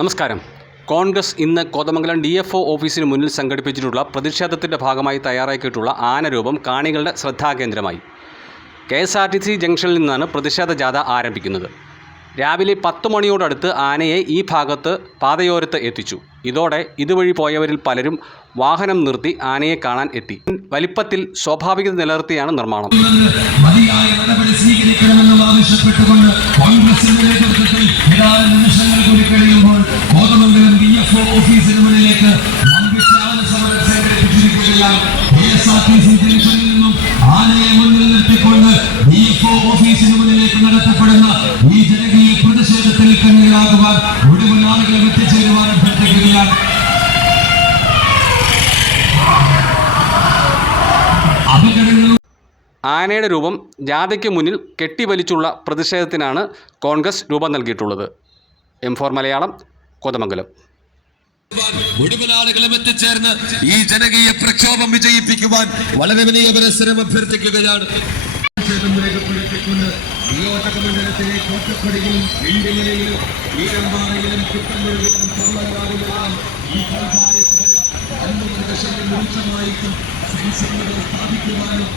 നമസ്കാരം. കോൺഗ്രസ് ഇന്ന് കോതമംഗലം DFO ഓഫീസിന് മുന്നിൽ സംഘടിപ്പിച്ചിട്ടുള്ള പ്രതിഷേധത്തിൻ്റെ ഭാഗമായി തയ്യാറാക്കിയിട്ടുള്ള ആനരൂപം കാണികളുടെ ശ്രദ്ധാകേന്ദ്രമായി. KSRTC ജംഗ്ഷനിൽ നിന്നാണ് പ്രതിഷേധ ജാഥ ആരംഭിക്കുന്നത്. രാവിലെ 10 മണിയോടടുത്ത് ആനയെ ഈ ഭാഗത്ത് പാതയോരത്ത് എത്തിച്ചു. ഇതോടെ ഇതുവഴി പോയവരിൽ പലരും വാഹനം നിർത്തി ആനയെ കാണാൻ എത്തി. വലിപ്പത്തിൽ സ്വാഭാവികത നിലനിർത്തിയാണ് നിർമ്മാണം. കോതമംഗലം DFO ഓഫീസിന് മുന്നിലേക്ക് KSRTC ജംഗ്ഷനിൽ നിന്നും ആനയെ മുന്നിൽ നിർത്തിക്കൊണ്ട് DFO ഓഫീസിന് മുന്നിലേക്ക് നടത്തപ്പെടുന്ന ഈ ജനകീയ പ്രതിഷേധത്തിൽ കണ്ണികളാകുവാൻ മുഴുവൻ ആളുകളും എത്തിച്ചേരുവാൻ അഭ്യർത്ഥിക്കുകയാണ്. ആനയുടെ രൂപം ജാഥയ്ക്ക് മുന്നിൽ കെട്ടിവലിച്ചുള്ള പ്രതിഷേധത്തിനാണ് കോൺഗ്രസ് രൂപം നൽകിയിട്ടുള്ളത്. M4 മലയാളം, കോതമംഗലം. മുഴുവൻ ആളുകളും എത്തിച്ചേർന്ന് ഈ ജനകീയ പ്രക്ഷോഭം വിജയിപ്പിക്കുവാൻ വളരെ വലിയ പരിശ്രമം അഭ്യർത്ഥിക്കുകയാണ്. നിയോജകമണ്ഡലത്തിലെ കോട്ടപ്പടിയിലും വെള്ളിമലയിലും ഈരമ്പാറയിലും കുട്ടമ്പുഴയിലും ചള്ളങ്കാവിലും ഈ പഞ്ചായത്തുകളിൽ സ്ഥാപിക്കുവാനും